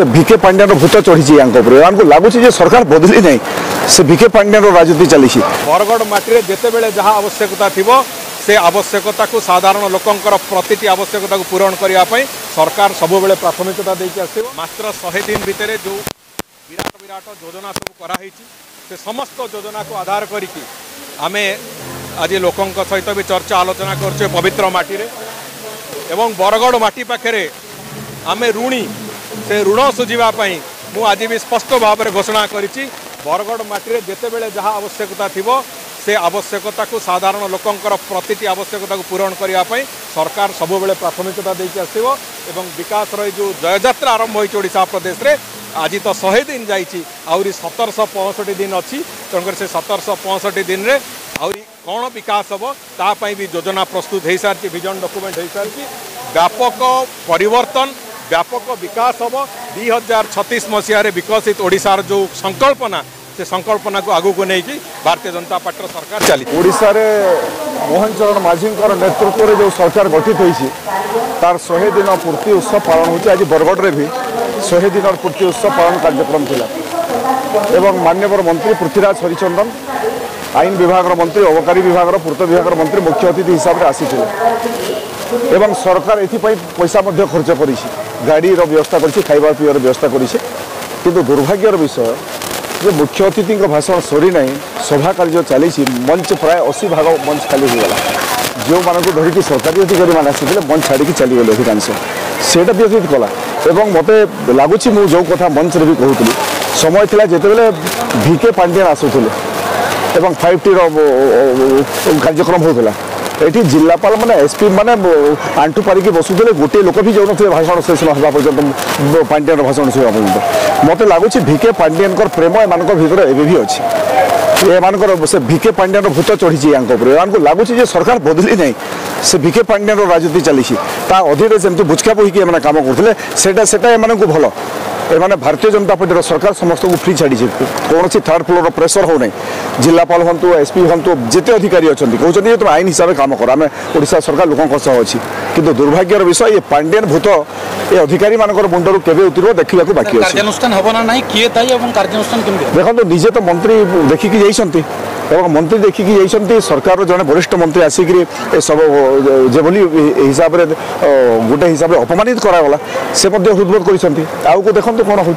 से भिके पांड्यान भूत चढ़ी लगुच सरकार बदली नहीं से भिके पांड्यान राजनीति चली। बरगढ़ माटी जिते बड़े जहाँ आवश्यकता थी से आवश्यकता को साधारण लोकंकर प्रतिटी आवश्यकता को पूरण करने सरकार सबुबले प्राथमिकता देकी आस। मात्र 100 दिन भितर जो विराट विराट योजना सब कराई से समस्त योजना को आधार करिकी आमे आज लोकों सहित भी चर्चा आलोचना कर पवित्र माटी एवं बरगढ़ माटी पाखे आमे ऋणी से ऋण सुझापी मु आज भी स्पष्ट भाव में घोषणा करी बरगढ़ माटी जिते बड़े जहाँ आवश्यकता थी से आवश्यकता को साधारण लोकंकर प्रतिटी आवश्यकता को पूरण करने सरकार सबुबले प्राथमिकता देकी आस। विकास जो जययात्रा आरंभ होती ओडिशा प्रदेश में आज तो 100 दिन जाइए आहरी 1765 दिन अच्छी तेणुकर से 1765 दिन में आहरी कौन विकास हम तापाई भी योजना प्रस्तुत हो सारी विजन डॉक्यूमेंट हो सारी व्यापक परिवर्तन व्यापक विकास हम 2036 मसीह विकसित ओडिशार जो संकल्पना से संकल्पना को आगू को लेकिन भारतीय जनता पार्टी सरकार चली। ओडिशा रे मोहन चरण माझी नेतृत्व में जो सरकार गठित होती तार 100 दिन पूर्ति उत्सव पालन होती। आज बरगढ़ में भी 100 दिन पूर्ति उत्सव पालन कार्यक्रम थिला एवं माननीय मंत्री पृथ्वीराज हरिचंदन आईन विभाग मंत्री अबकारी विभाग पूर्त विभाग मंत्री मुख्य अतिथि हिसाब से आसी एवं सरकार एथपाई पैसा खर्च कर गाड़ी व्यवस्था कर खाइबा पीबार व्यवस्था कर दुर्भाग्यर विषय जो मुख्य अतिथि भाषण सरी ना सभा कार्य चली मंच प्राय 80 भाग मंच खाली होगला जो मानक धरिकी सरकारी अधिकारी मैंने आसी मंच छाड़ी चलीगले अधिकांश से व्यतीत कला एवं मत लगुच जो कथा मंच भी कहूली समय था जिते भिके पांड्यान आसुले 5T कार्यक्रम होता ये जिलापाल मैंने एसपी मैंने आंटू पारिकी बसुले गोटे लोक भी जाऊन भाषण शेष ना पर्यटन पांड्यान भाषण शुणा पर्यटन मत लगुच भिके पांड्यान प्रेम एम भर एवं अच्छी एम से भिके पांड्यान भूत चढ़ी लगुच सरकार बदली नहीं से भिके पांड्यान राजनीति चली अधीन जमी बुचका बोईकी कम करते एम भल एमाने भारतीय जनता पार्टी सरकार समस्त को फ्री छाड़ी कौन थर्ड फ्लोर प्रेसर हो नहीं जिलापाल हूँ एसपी हूँ जिते अधिकारी अच्छा कहते तुम आईन हिसाब से कम कर आम ओडिशा सरकार लोकों सह अच्छी किंतु दुर्भाग्यर विषय ये पांड्यान भूत ये अधिकारी मानकर मुंडर केवे उतर देखा बाकी अच्छे देखो निजे तो मंत्री देखिकी जाइछंती एवं मंत्री देखिकी जाइछंती सरकार जड़े वरिष्ठ मंत्री आसिक सब जेभली हिसाब से गोटे हिसाब से अपमानित करागला से हृदबोध कर देखो कौन हो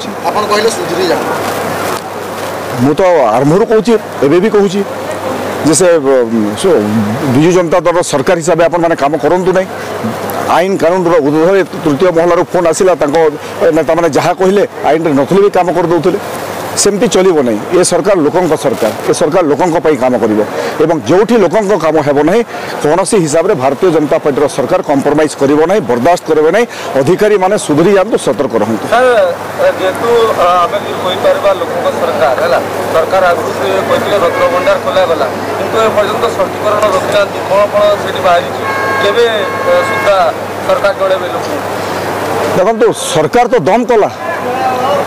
मु तो आरंभ कहूँ एवं भी कहूँ जैसे विजु जनता दल सरकार हिसाब से आपने काम करूँ ना आईन कानून उर्ध्व तृतीय महलार फोन आसला नेता मैंने जहाँ कहले आईन नथले भी काम करदे सेमती चलो ना ये सरकार लोकों सरकार ये सरकार लोकों काम कर जो लोकों काम हो ना कौन हिसाब से भारतीय जनता पार्टी सरकार कंप्रोमाइज करिवो नहीं बर्दाश्त करेंगे नहीं अधिकारी माने सुधरी जातु सतर्क रहतु। जेहेतु सरकार रत्न भंडार खोल गला कि सटीकरण रखी सरकार देखो सरकार तो दम कला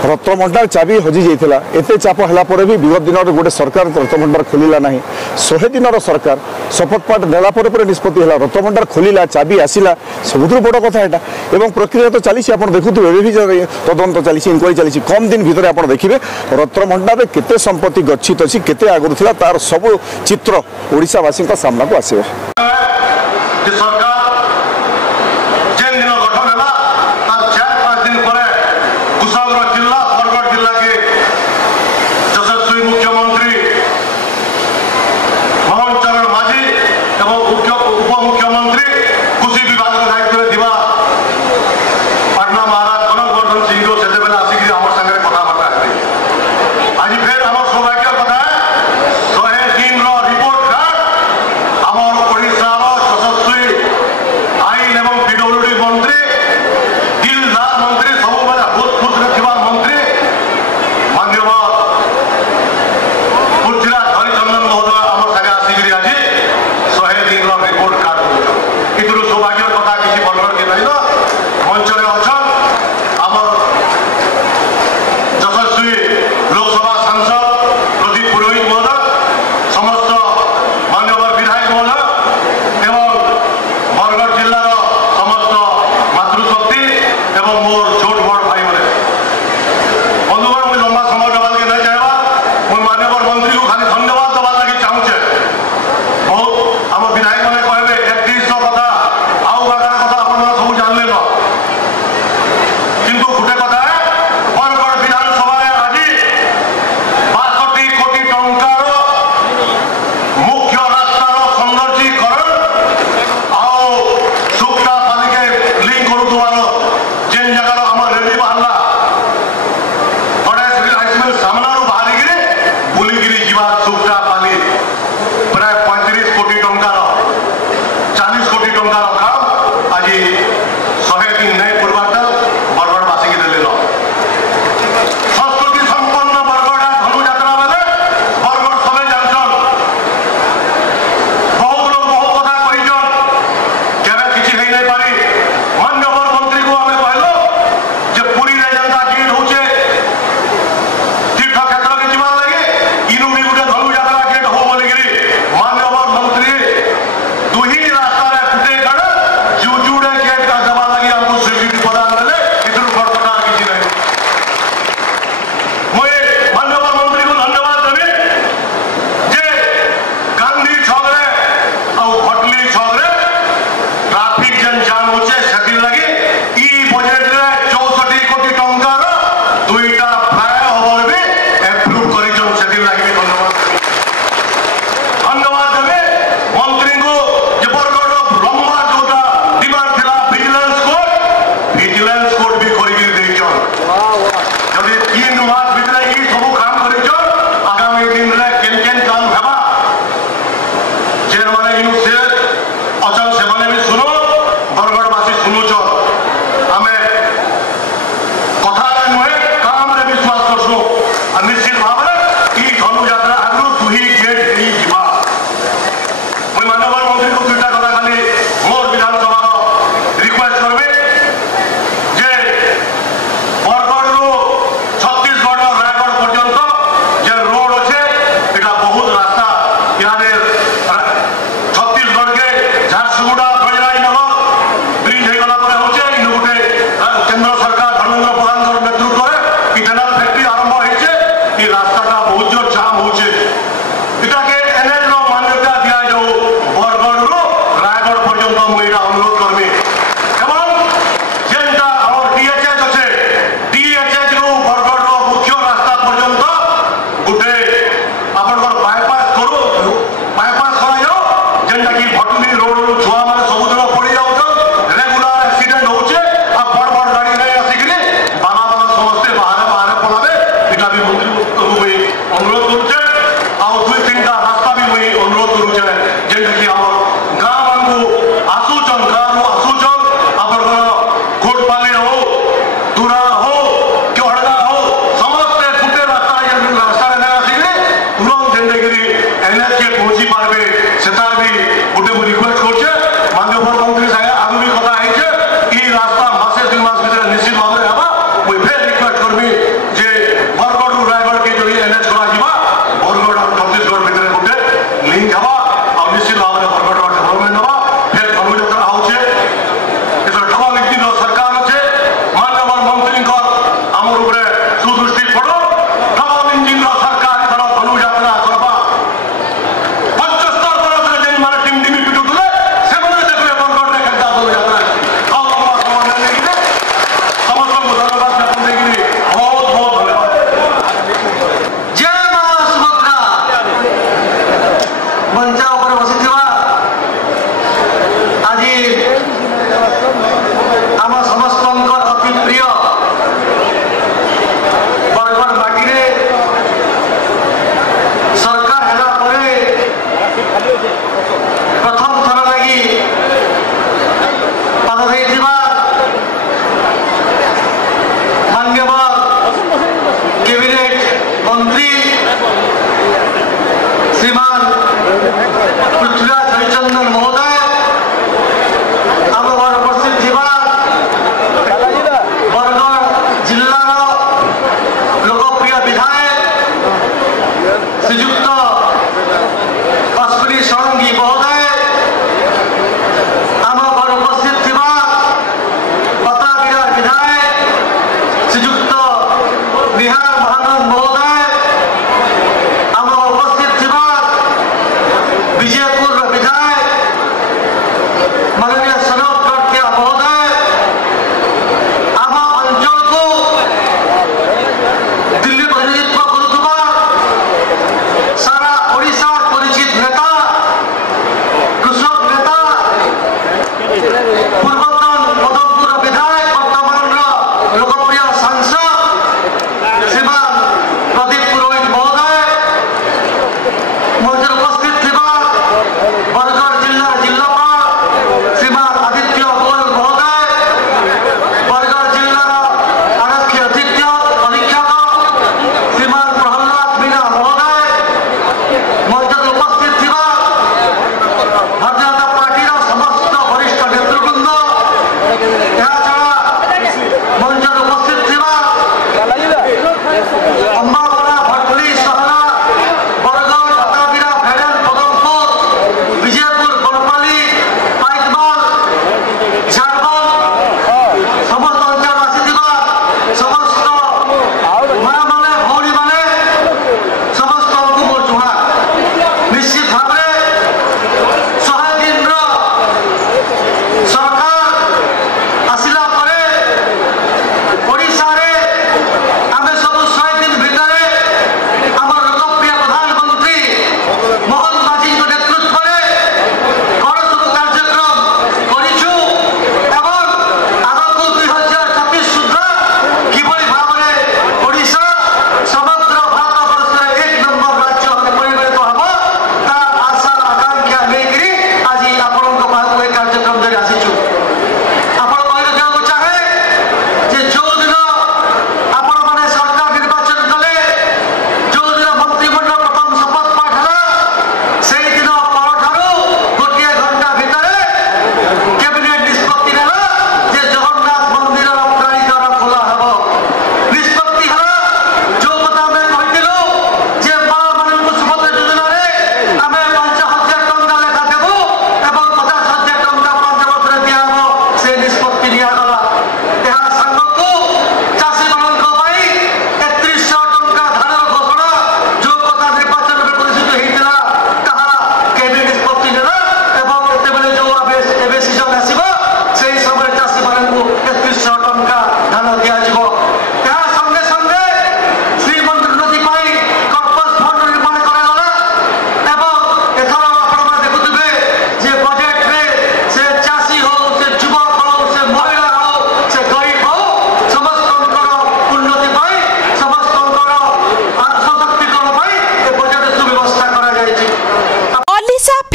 रत्न भंडार चाबी हजि जाइथिला एते चाप हला पर भी विगत दिन गोटे सरकार रत्न भंडार खोलिला नहीं 100 दिन सरकार शपथ पाठ नेला पर निष्पत्ति हला रत्न भंडार खोलिला चाबी आसिला सबुठु बड़ कथा एटा एवं प्रक्रिया तो चली आपण देखुथिबे एबे भी तदंत चली इनक्वारी चली कम दिन भितर आपण देखिबे रत्न भंडार रे केते संपत्ति गच्छित अछि केते आगुर थिला तार सब चित्र ओडिशावासी सामना को आसीबे। जदि 3 मास भितर ई सब काम कर आगामी दिन में केन केन काम हेबा जे माने इनु से अचल से माने भी सुनो बरगढ़वासी सुनुच आमे कथा नुहे काम रे विश्वास करसु आ निश्चित भाव ई धनु यात्रा आगु दुही गेट ही जीवा मैं माननीय मंत्री को दुईटा कथा खाली मोर विधानसभा रिक्वेस्ट करबे जे बरगढ़ रो छत्तीसगढ़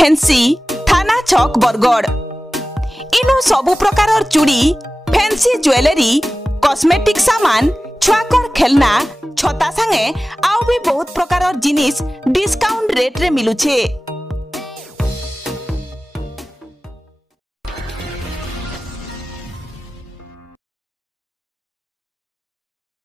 फैंसी थाना चौक बरगड़। इनु सबु प्रकार चूड़ी, फैंसी ज्वेलरी, कॉस्मेटिक सामान, छुआकर खेलना, छता संगे आउ भी बहुत प्रकार जिनिस डिस्काउंट रेट रे मिलुछे।